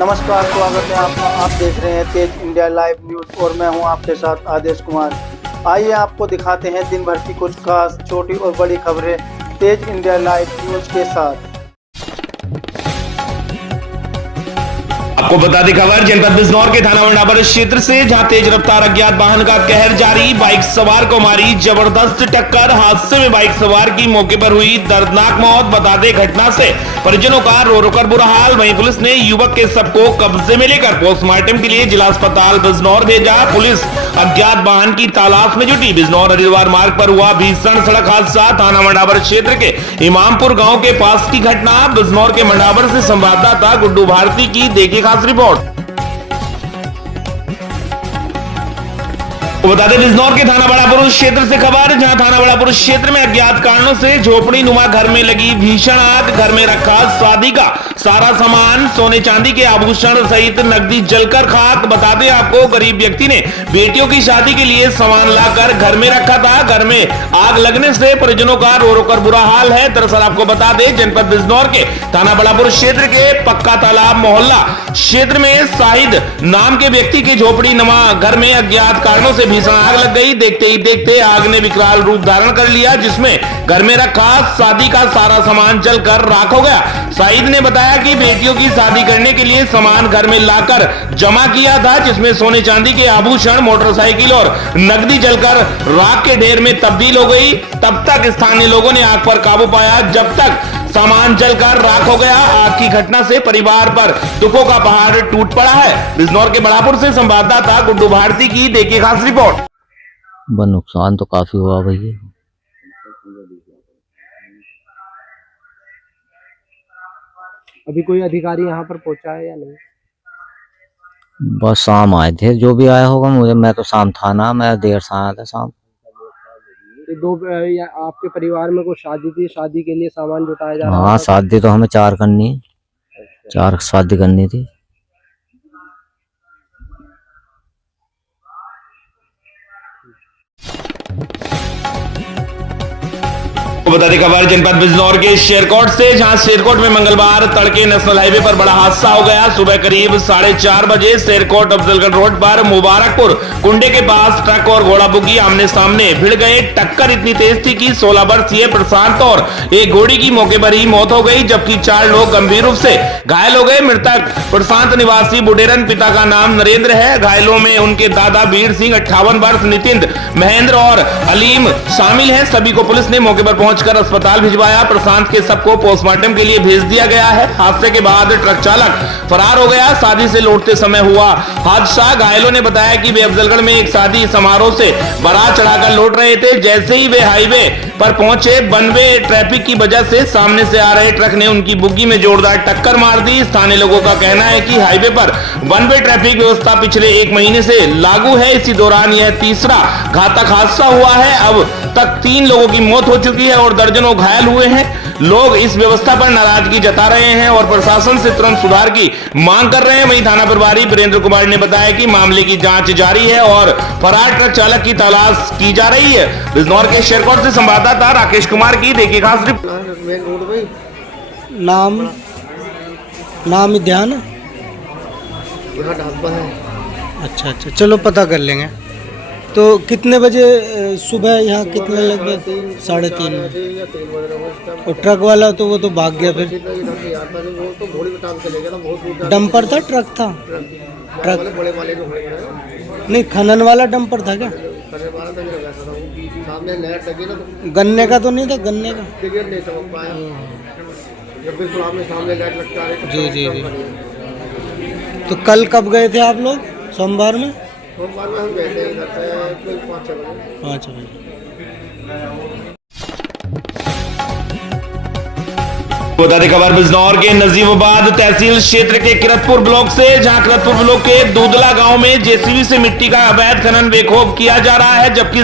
नमस्कार, स्वागत है आपका। आप देख रहे हैं तेज इंडिया लाइव न्यूज और मैं हूं आपके साथ आदेश कुमार। आइए आपको दिखाते हैं दिन भर की कुछ खास छोटी और बड़ी खबरें तेज इंडिया लाइव न्यूज के साथ। आपको बता दें खबर जनपद बिजनौर के थाना मंडावर क्षेत्र से, जहां तेज रफ्तार अज्ञात वाहन का कहर जारी। बाइक सवार को मारी जबरदस्त टक्कर। हादसे में बाइक सवार की मौके पर हुई दर्दनाक मौत। बता दें घटना से परिजनों का रो रो कर बुरा हाल। वहीं पुलिस ने युवक के शव को कब्जे में लेकर पोस्टमार्टम के लिए जिला अस्पताल बिजनौर भेजा। पुलिस अज्ञात वाहन की तलाश में जुटी। बिजनौर हरिद्वार मार्ग पर हुआ भीषण सड़क हादसा। थाना मंडावर क्षेत्र के इमामपुर गांव के पास की घटना। बिजनौर के मंडावर से संवाददाता गुड्डू भारती की देखिए खास रिपोर्ट। बता दें बिजनौर के थाना बड़ापुर क्षेत्र से खबर, जहां थाना बड़ापुर क्षेत्र में अज्ञात कारणों से झोपड़ी नुमा घर में लगी भीषण आग। घर में रखा शादी का सारा सामान, सोने चांदी के आभूषण सहित नकदी जलकर खाक। बता दें आपको, गरीब व्यक्ति ने बेटियों की शादी के लिए सामान लाकर घर में रखा था। घर में आग लगने से परिजनों का रो रो कर बुरा हाल है। दरअसल आपको बता दें जनपद बिजनौर के थाना बड़ापुर क्षेत्र के पक्का तालाब मोहल्ला क्षेत्र में शाहिद नाम के व्यक्ति की झोपड़ी नुमा घर में अज्ञात कारणों से भीषण आग लग गई। देखते ही देखते आग ने विकराल रूप धारण कर लिया, जिसमें घर में रखा शादी का सारा सामान जलकर राख हो गया। शाहिद ने बताया कि बेटियों की शादी करने के लिए सामान घर में लाकर जमा किया था, जिसमें सोने चांदी के आभूषण, मोटरसाइकिल और नकदी जलकर राख के ढेर में तब्दील हो गई। तब तक स्थानीय लोगों ने आग पर काबू पाया, जब तक सामान जलकर राख हो गया। आग की घटना से परिवार पर दुखों का पहाड़ टूट पड़ा है। बिजनौर के बड़ापुर से संवाददाता गुड्डू भारती की देखिए खास रिपोर्ट। नुकसान तो काफी हुआ भैया। अभी कोई अधिकारी यहाँ पर पहुंचा है या नहीं? बस शाम आए थे, जो भी आया होगा। मैं तो शाम था ना, मैं देर से आया था शाम। या आपके परिवार में कोई शादी थी, शादी के लिए सामान जुटाया जा रहा था? हाँ, शादी तो हमें 4 करनी है। 4 शादी करनी थी। बता दें खबर जनपद बिजनौर के शेरकोट से, जहां शेरकोट में मंगलवार तड़के नेशनल हाईवे पर बड़ा हादसा हो गया। सुबह करीब 4:30 बजे शेरकोट अफजलगढ़ रोड पर मुबारकपुर कुंडे के पास ट्रक और घोड़ा बुग्गी आमने सामने भिड़ गए। टक्कर इतनी तेज थी कि 16 वर्षीय प्रशांत और एक घोड़ी की मौके पर ही मौत हो गई, जबकि 4 लोग गंभीर रूप से घायल हो गए। मृतक प्रशांत निवासी बुडेरन, पिता का नाम नरेंद्र है। घायलों में उनके दादा वीर सिंह 58 वर्ष, नितिन, महेंद्र और अलीम शामिल है। सभी को पुलिस ने मौके पर पहुंचकर अस्पताल भिजवाया। प्रशांत के शव को पोस्टमार्टम के लिए भेज दिया गया है। हादसे के बाद ट्रक चालक फरार हो गया। शादी से लौटते समय हुआ हादसा। घायलों ने बताया कि वे अफजलगढ़ में एक शादी समारोह से बारात चढ़ाकर लौट रहे थे। जैसे ही वे हाईवे पर पहुंचे, वन वे ट्रैफिक की वजह से सामने से आ रहे ट्रक ने उनकी बुग्गी में जोरदार टक्कर मार दी। स्थानीय लोगों का कहना है कि हाईवे पर वन वे ट्रैफिक व्यवस्था पिछले 1 महीने से लागू है। इसी दौरान यह तीसरा घातक हादसा हुआ है। अब तक 3 लोगों की मौत हो चुकी है और दर्जनों घायल हुए हैं। लोग इस व्यवस्था पर नाराजगी जता रहे हैं और प्रशासन से तुरंत सुधार की मांग कर रहे हैं। वहीं थाना प्रभारी वीरेंद्र कुमार ने बताया कि मामले की जांच जारी है और फरार ट्रक चालक की तलाश की जा रही है। बिजनौर के शेरकोट से संवाददाता राकेश कुमार की देखिए खास रिपोर्ट। नाम ध्यान है? अच्छा, चलो पता कर लेंगे। तो कितने बजे सुबह यहाँ कितने लगे? 3:30 और ट्रक वाला तो वो तो भाग गया फिर। डंपर था, ट्रक था? ट्रक नहीं, खनन वाला डंपर था क्या? गन्ने का तो नहीं था? गन्ने का जी। तो कल कब गए थे आप लोग? सोमवार में? सोमवार में हम गए थे इधर से 5 बजे। बता दें खबर बिजनौर के नजीबाबाद तहसील क्षेत्र के किरतपुर ब्लॉक से, जहां किरतपुर ब्लॉक के दूधला गांव में जेसीबी से मिट्टी का अवैध खनन बेखौफ किया जा रहा है, जबकि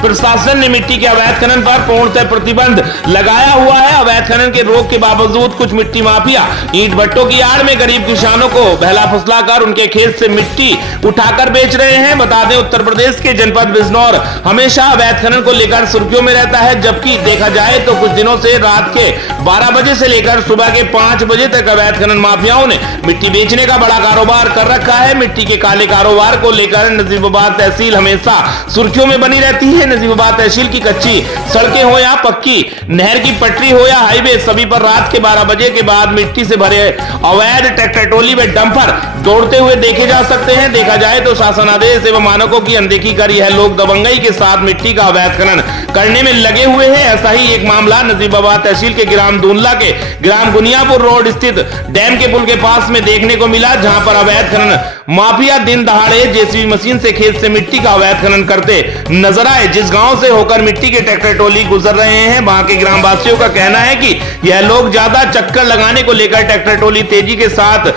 प्रशासन ने मिट्टी के अवैध खनन पर पूर्णतः प्रतिबंध लगाया हुआ है। अवैध खनन के रोक के बावजूद कुछ मिट्टी माफिया ईंट भट्टों की आड़ में गरीब किसानों को बहला फुसला कर उनके खेत से मिट्टी उठाकर बेच रहे हैं। बता दें उत्तर प्रदेश के जनपद बिजनौर हमेशा अवैध खनन को लेकर सुर्खियों में रहता है, जबकि देखा जाए तो कुछ दिनों से रात के 12 बजे से लेकर सुबह के 5 बजे तक अवैध खनन माफियाओं ने मिट्टी बेचने का बड़ा कारोबार कर रखा है। मिट्टी के काले कारोबार को लेकर नजीबाबाद तहसील हमेशा सुर्खियों में बनी रहती है। नजीबाबाद तहसील की कच्ची सड़कें हो या पक्की, नहर की पटरी हो या हाईवे, सभी पर रात के 12 बजे के बाद मिट्टी से भरे अवैध ट्रैक्टर ट्रॉली व डंपर दौड़ते हुए देखे जा सकते हैं। देखा जाए तो शासनादेश एवं मानकों की अनदेखी कर यह लोग दबंगई के साथ मिट्टी का अवैध खनन करने में लगे हुए हैं। ऐसा ही एक मामला नजीबाबाद तहसील के ग्राम दूनला के ग्राम गुनियापुर रोड स्थित डैम के पुल के पास में देखने को मिला, जहां पर अवैध खनन माफिया दिन दहाड़े जेसीबी मशीन से खेत से मिट्टी का अवैध खनन करते नजर आए। जिस गांव से होकर मिट्टी के ट्रैक्टर ट्रॉली गुजर रहे हैं, वहां के ग्रामवासियों का कहना है कि यह लोग ज्यादा चक्कर लगाने को लेकर ट्रैक्टर ट्रॉली तेजी के साथ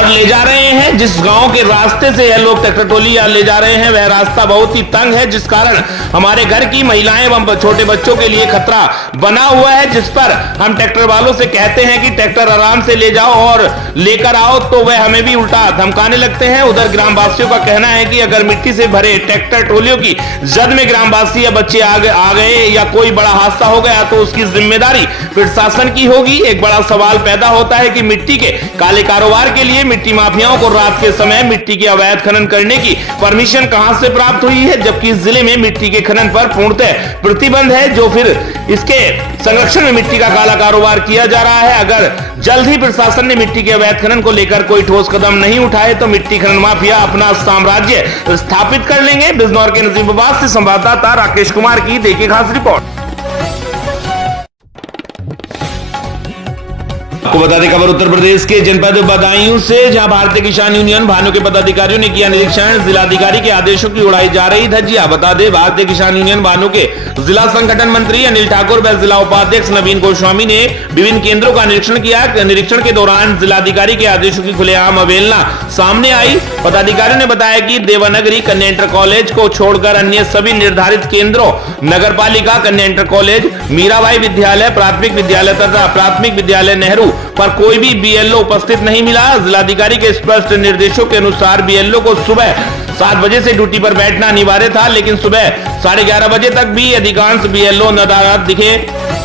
ले जा रहे हैं। जिस गांव के रास्ते से यह लोग ट्रैक्टर ट्रॉली ले जा रहे हैं, वह रास्ता बहुत ही तंग है, जिस कारण हमारे घर की महिलाएं एवं छोटे बच्चों के लिए खतरा बना हुआ है। जिस पर हम ट्रैक्टर वालों से कहते हैं कि ट्रैक्टर आराम से ले जाओ और लेकर आओ, तो वह हमें भी उल्टा धमकाने लगते हैं। उधर ग्रामवासियों का कहना है कि अगर मिट्टी से भरे ट्रैक्टर ट्रॉलियों की जद में ग्रामवासी या बच्चे आ गए या कोई बड़ा हादसा हो गया तो उसकी जिम्मेदारी प्रशासन की होगी। एक बड़ा सवाल पैदा होता है कि मिट्टी के काले कारोबार के लिए मिट्टी माफियाओं को रात के समय मिट्टी के अवैध खनन करने की परमिशन कहां से प्राप्त हुई है, जबकि जिले में मिट्टी के खनन पर पूर्णतः प्रतिबंध है। जो फिर इसके संरक्षण में मिट्टी का काला कारोबार किया जा रहा है। अगर जल्द ही प्रशासन ने मिट्टी के अवैध खनन को लेकर कोई ठोस कदम नहीं उठाए तो मिट्टी खनन माफिया अपना साम्राज्य स्थापित कर लेंगे। बिजनौर के नजीबाबाद से संवाददाता राकेश कुमार की देखिए खास रिपोर्ट। आपको बता दें खबर उत्तर प्रदेश के जनपद बदायूं से, जहां भारतीय किसान यूनियन भानु के पदाधिकारियों ने किया निरीक्षण। जिलाधिकारी के आदेशों की उड़ाई जा रही धज्जियां। बता दें भारतीय किसान यूनियन भानु के जिला संगठन मंत्री अनिल ठाकुर व जिला उपाध्यक्ष नवीन गोस्वामी ने विभिन्न केंद्रों का निरीक्षण किया। निरीक्षण के दौरान जिलाधिकारी के आदेशों की खुलेआम अवहेलना सामने आई। पदाधिकारियों ने बताया कि देवानगरी कन्या इंटर कॉलेज को छोड़कर अन्य सभी निर्धारित केंद्रों नगर पालिका कन्या इंटर कॉलेज, मीराबाई विद्यालय, प्राथमिक विद्यालय तथा प्राथमिक विद्यालय नेहरू पर कोई भी बीएलओ उपस्थित नहीं मिला। जिलाधिकारी के स्पष्ट निर्देशों के अनुसार बीएलओ को सुबह 7 बजे से ड्यूटी पर बैठना अनिवार्य था, लेकिन सुबह 11:30 बजे तक भी अधिकांश बीएलओ नदारद दिखे।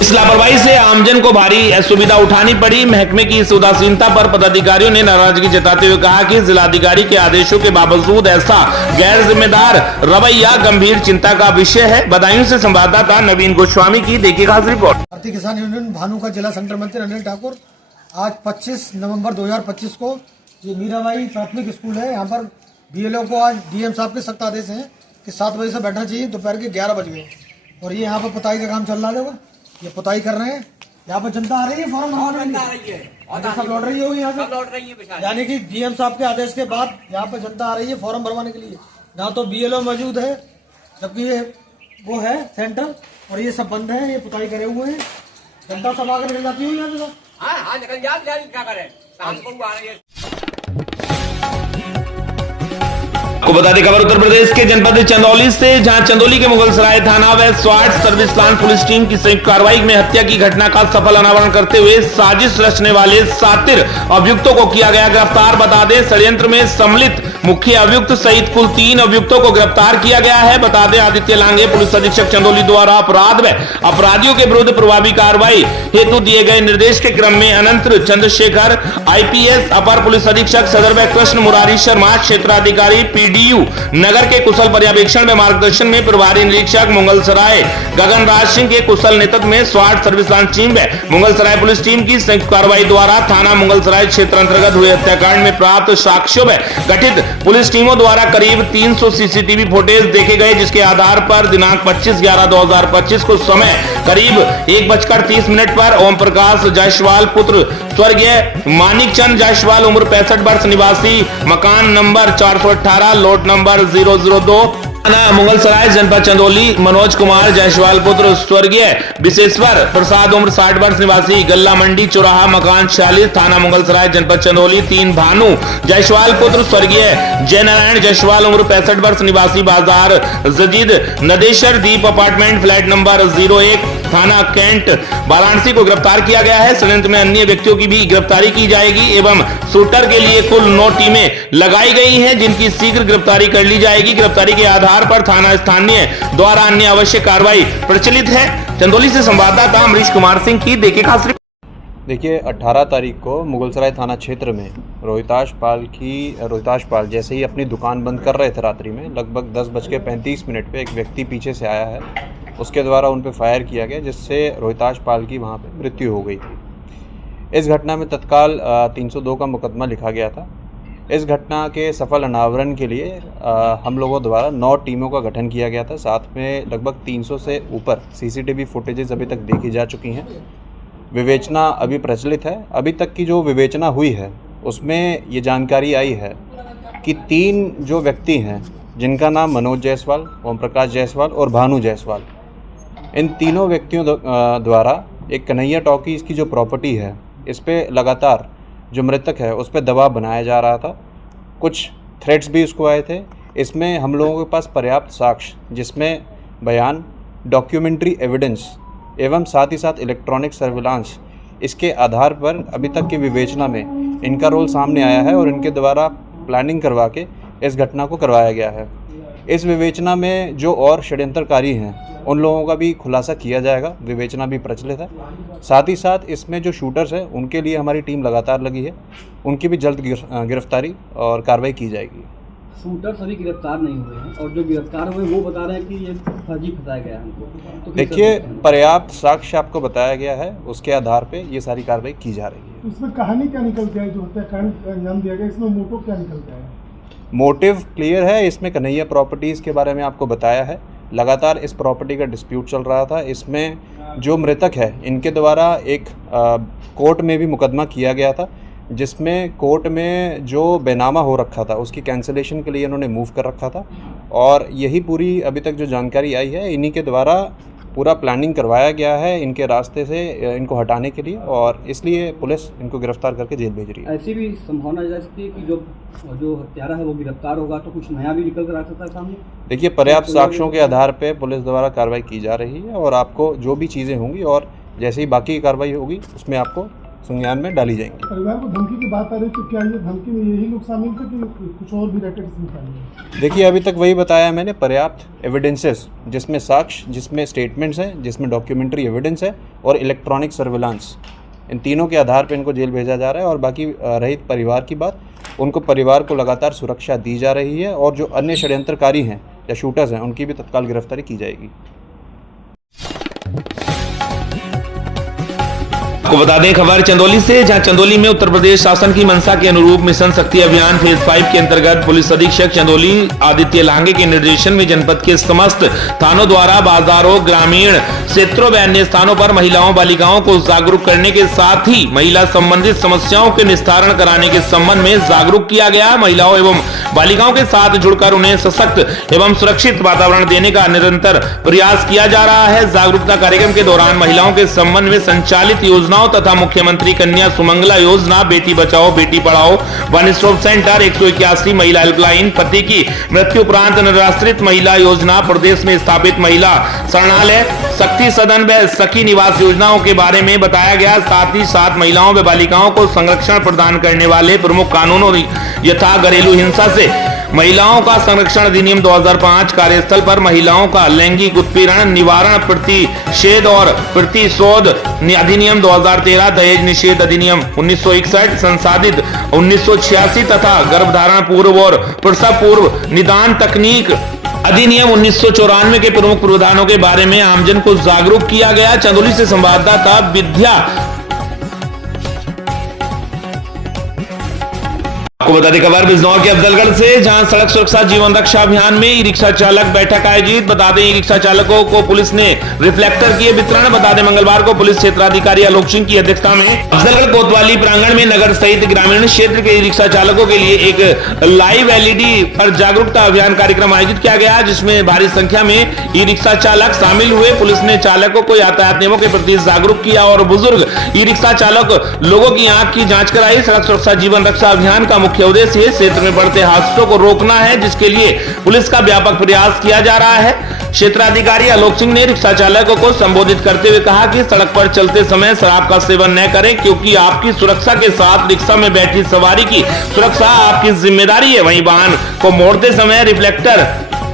इस लापरवाही से आमजन को भारी असुविधा उठानी पड़ी। महकमे की इस उदासीनता पर पदाधिकारियों ने नाराजगी जताते हुए कहा कि जिलाधिकारी के आदेशों के बावजूद ऐसा गैर जिम्मेदार रवैया गंभीर चिंता का विषय है। बदायूं से संवाददाता नवीन गोस्वामी की देखिए खास रिपोर्ट। भारतीय किसान यूनियन भानु का जिला संगठन मंत्री अनिल ठाकुर आज 25 नवंबर 2025 को जो मीराबाई प्राथमिक स्कूल है, यहाँ पर बीएलओ को आज डीएम साहब के सख्त आदेश हैं कि 7 बजे से बैठना चाहिए। दोपहर के 11 बज गए और ये यहाँ पर पुताई का काम चल रहा है। ये पुताई कर रहे हैं। यहाँ पर जनता आ रही है, फॉर्म भरवाने सब लौट रही होगी यहाँ से, यानी कि डीएम साहब के आदेश के बाद यहाँ पर जनता आ रही है फॉर्म भरवाने के लिए। यहाँ तो बीएलओ मौजूद है, जबकि ये वो है सेंटर और ये सब बंद है, ये पुताई करे हुए हैं। जनता सब आकर निकल जाती है यहाँ से। हाँ निकल जाए, क्या करें, शाम को आ रही है। आपको बता दें खबर उत्तर प्रदेश के जनपद चंदौली से, जहां चंदौली के मुगलसराय थाना व स्वाट सर्विस प्लान पुलिस टीम की संयुक्त कार्रवाई में हत्या की घटना का सफल अनावरण करते हुए साजिश रचने वाले 7 अभियुक्तों को किया गया गिरफ्तार। बता दें षड्यंत्र में सम्मिलित मुख्य अभियुक्त सहित कुल 3 अभियुक्तों को गिरफ्तार किया गया है। बता दें आदित्य लांगे पुलिस अधीक्षक चंदौली द्वारा अपराध व अपराधियों के विरुद्ध प्रभावी कार्रवाई हेतु दिए गए निर्देश के क्रम में अनंत चंद्रशेखर आईपीएस अपर पुलिस अधीक्षक सदर व कृष्ण मुरारी शर्मा क्षेत्राधिकारी पीडीयू नगर के कुशल पर्यवेक्षण में मार्गदर्शन में प्रभारी निरीक्षक मुगलसराय गगनराज सिंह के कुशल नेतृत्व में स्वाट सर्विस टीम व मुगलसराय पुलिस टीम की संयुक्त कार्रवाई द्वारा थाना मुगलसराय क्षेत्र अंतर्गत हुए हत्याकांड में प्राप्त साक्ष्यों में गठित पुलिस टीमों द्वारा करीब 300 सीसीटीवी फुटेज देखे गए, जिसके आधार पर दिनांक 25/11/2025 को समय करीब 1:30 पर ओम प्रकाश जायसवाल पुत्र स्वर्गीय मानिक चंद जायसवाल उम्र 65 वर्ष निवासी मकान नंबर 418 लोट नंबर 002 मुगलसराय जनपद चंदौली मनोज कुमार जायसवाल पुत्र स्वर्गीय विशेश्वर प्रसाद उम्र 60 वर्ष निवासी गल्ला मंडी चौराहा मकान 46 थाना मुगलसराय जनपद चंदौली। 3 भानु जायसवाल पुत्र स्वर्गीय जयनारायण जायसवाल उम्र 65 वर्ष निवासी बाजार जदीद नदेशर दीप अपार्टमेंट फ्लैट नंबर 01 थाना कैंट वाराणसी को गिरफ्तार किया गया है। षड्यंत्र में अन्य व्यक्तियों की भी गिरफ्तारी की जाएगी एवं शूटर के लिए कुल 9 टीमें लगाई गई हैं, जिनकी शीघ्र गिरफ्तारी कर ली जाएगी। गिरफ्तारी के आधार पर थाना स्थानीय द्वारा अन्य आवश्यक कार्रवाई प्रचलित है। चंदौली से संवाददाता अमरीश कुमार सिंह की देखिए खास देखिए 18 तारीख को मुगलसराय थाना क्षेत्र में रोहिताश पाल जैसे ही अपनी दुकान बंद कर रहे थे रात्रि में, लगभग 10:35 पे एक व्यक्ति पीछे से आया है। उसके द्वारा उन पे फायर किया गया, जिससे रोहिताश पाल की वहाँ पे मृत्यु हो गई थी। इस घटना में तत्काल 302 का मुकदमा लिखा गया था। इस घटना के सफल अनावरण के लिए हम लोगों द्वारा 9 टीमों का गठन किया गया था। साथ में लगभग 300 से ऊपर CCTV फुटेजेस अभी तक देखी जा चुकी हैं। विवेचना अभी प्रचलित है। अभी तक की जो विवेचना हुई है उसमें ये जानकारी आई है कि 3 जो व्यक्ति हैं, जिनका नाम मनोज जायसवाल, ओम प्रकाश जायसवाल और भानु जायसवाल, इन तीनों व्यक्तियों द्वारा एक कन्हैया टॉकीज़ की जो प्रॉपर्टी है, इस पे लगातार जो मृतक है उस पर दबाव बनाया जा रहा था। कुछ थ्रेट्स भी उसको आए थे। इसमें हम लोगों के पास पर्याप्त साक्ष्य, जिसमें बयान, डॉक्यूमेंट्री एविडेंस एवं साथ ही साथ इलेक्ट्रॉनिक सर्विलांस, इसके आधार पर अभी तक की विवेचना में इनका रोल सामने आया है और इनके द्वारा प्लानिंग करवा के इस घटना को करवाया गया है। इस विवेचना में जो और षड्यंत्रकारी हैं उन लोगों का भी खुलासा किया जाएगा। विवेचना भी प्रचलित है। साथ ही साथ इसमें जो शूटर्स हैं उनके लिए हमारी टीम लगातार लगी है। उनकी भी जल्द गिरफ्तारी और कार्रवाई की जाएगी। शूटर्स अभी गिरफ्तार नहीं हुए हैं और जो गिरफ्तार हुए वो बता रहे हैं कि ये फर्जी फंसाया गया है हमको। तो देखिए, पर्याप्त साक्ष्य आपको बताया गया है, उसके आधार पे ये सारी कार्रवाई की जा रही है। इसमें कहानी क्या निकल के आई, जो हत्याकांड अंजाम दिया गया, इसमें मोटिव क्या निकल के आया? मोटिव क्लियर है। इसमें कन्हैया प्रॉपर्टीज़ के बारे में आपको बताया है। लगातार इस प्रॉपर्टी का डिस्प्यूट चल रहा था। इसमें जो मृतक है, इनके द्वारा एक कोर्ट में भी मुकदमा किया गया था, जिसमें कोर्ट में जो बेनामा हो रखा था उसकी कैंसिलेशन के लिए इन्होंने मूव कर रखा था। और यही पूरी अभी तक जो जानकारी आई है, इन्हीं के द्वारा पूरा प्लानिंग करवाया गया है इनके रास्ते से इनको हटाने के लिए, और इसलिए पुलिस इनको गिरफ्तार करके जेल भेज रही है। ऐसी भी संभावना जा सकती है कि जो हत्यारा है वो गिरफ्तार होगा तो कुछ नया भी निकल कर आ सकता है सामने। देखिए, पर्याप्त साक्ष्यों के आधार पर पुलिस द्वारा कार्रवाई की जा रही है और आपको जो भी चीज़ें होंगी और जैसे ही बाकी कार्रवाई होगी उसमें आपको संज्ञान में डाली जाएंगी। परिवार को धमकी की बात आ रही है, तो क्या ये धमकी में यही लोग शामिल थे कि कुछ और भी रैकेट इसमें शामिल है? देखिए, अभी तक वही बताया मैंने, पर्याप्त एविडेंसेस, जिसमें साक्ष्य, जिसमें स्टेटमेंट्स हैं, जिसमें डॉक्यूमेंट्री एविडेंस है और इलेक्ट्रॉनिक सर्विलांस, इन तीनों के आधार पर इनको जेल भेजा जा रहा है। और बाकी रही परिवार की बात, उनको परिवार को लगातार सुरक्षा दी जा रही है और जो अन्य षड्यंत्रकारी हैं या शूटर्स हैं उनकी भी तत्काल गिरफ्तारी की जाएगी। आपको बता दें खबर चंदौली से, जहां चंदौली में उत्तर प्रदेश शासन की मंशा के अनुरूप मिशन शक्ति अभियान फेज 5 के अंतर्गत पुलिस अधीक्षक चंदौली आदित्य लांगे के निर्देशन में जनपद के समस्त थानों द्वारा बाजारों, ग्रामीण क्षेत्रों व अन्य स्थानों पर महिलाओं बालिकाओं को जागरूक करने के साथ ही महिला संबंधित समस्याओं के निस्तारण कराने के संबंध में जागरूक किया गया। महिलाओं एवं बालिकाओं के साथ जुड़कर उन्हें सशक्त एवं सुरक्षित वातावरण देने का निरंतर प्रयास किया जा रहा है। जागरूकता कार्यक्रम के दौरान महिलाओं के संबंध में संचालित योजनाओं तथा मुख्यमंत्री कन्या सुमंगला योजना, Beti Bachao Beti Padhao, one stop centre, 181 महिला हेल्पलाइन, पति की मृत्यु उपरांत निराश्रित महिला योजना, प्रदेश में स्थापित महिला शरणालय, शक्ति सदन व सखी निवास योजनाओं के बारे में बताया गया। साथ ही साथ महिलाओं व बालिकाओं को संरक्षण प्रदान करने वाले प्रमुख कानूनों यथा घरेलू हिंसा से महिलाओं का संरक्षण अधिनियम 2005, कार्यस्थल पर महिलाओं का लैंगिक उत्पीड़न निवारण प्रतिषेध और प्रतिशोध अधिनियम 2013, दहेज निषेध अधिनियम 1961 संशोधित 1986 तथा गर्भधारण पूर्व और प्रसव पूर्व निदान तकनीक अधिनियम 1994 के प्रमुख प्रावधानों के बारे में आमजन को जागरूक किया गया। चंदौली से संवाददाता विद्या। आपको बता दें खबर बिजनौर के अफजलगढ़ से, जहां सड़क सुरक्षा जीवन रक्षा अभियान में ई रिक्शा चालक बैठक आयोजित। बता दें ई रिक्शा चालकों को पुलिस ने रिफ्लेक्टर किए वितरण। बता दें मंगलवार को पुलिस क्षेत्राधिकारी आलोक सिंह की अध्यक्षता में अफजलगढ़ कोतवाली प्रांगण में नगर सहित ग्रामीण क्षेत्र के ई रिक्शा चालकों के लिए एक लाइव LED पर जागरूकता अभियान कार्यक्रम आयोजित किया गया, जिसमें भारी संख्या में ई रिक्शा चालक शामिल हुए। पुलिस ने चालकों को यातायात नियमों के प्रति जागरूक किया और बुजुर्ग ई रिक्शा चालक लोगों की आंख की जांच कराई। सड़क सुरक्षा जीवन रक्षा अभियान का मुख्य उद्देश्य क्षेत्र में बढ़ते हादसों को रोकना है, जिसके लिए पुलिस का व्यापक प्रयास किया जा रहा है। क्षेत्राधिकारी आलोक सिंह ने रिक्शा चालकों को संबोधित करते हुए कहा कि सड़क पर चलते समय शराब का सेवन न करें, क्योंकि आपकी सुरक्षा के साथ रिक्शा में बैठी सवारी की सुरक्षा आपकी जिम्मेदारी है। वहीं वाहन को मोड़ते समय रिफ्लेक्टर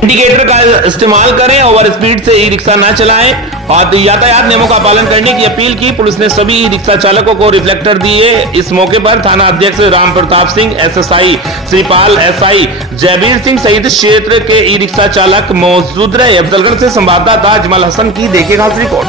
इंडिकेटर का इस्तेमाल करें, ओवर स्पीड से ई रिक्शा न चलाएं और यातायात नियमों का पालन करने की अपील की। पुलिस ने सभी ई रिक्शा चालकों को रिफ्लेक्टर दिए। इस मौके पर थाना अध्यक्ष राम प्रताप सिंह, एसएसआई श्रीपाल, एसआई जयवीर सिंह सहित क्षेत्र के ई रिक्शा चालक मौजूद रहे। अफजलगढ़ से संवाददाता अजमल हसन की देखिए खास रिपोर्ट।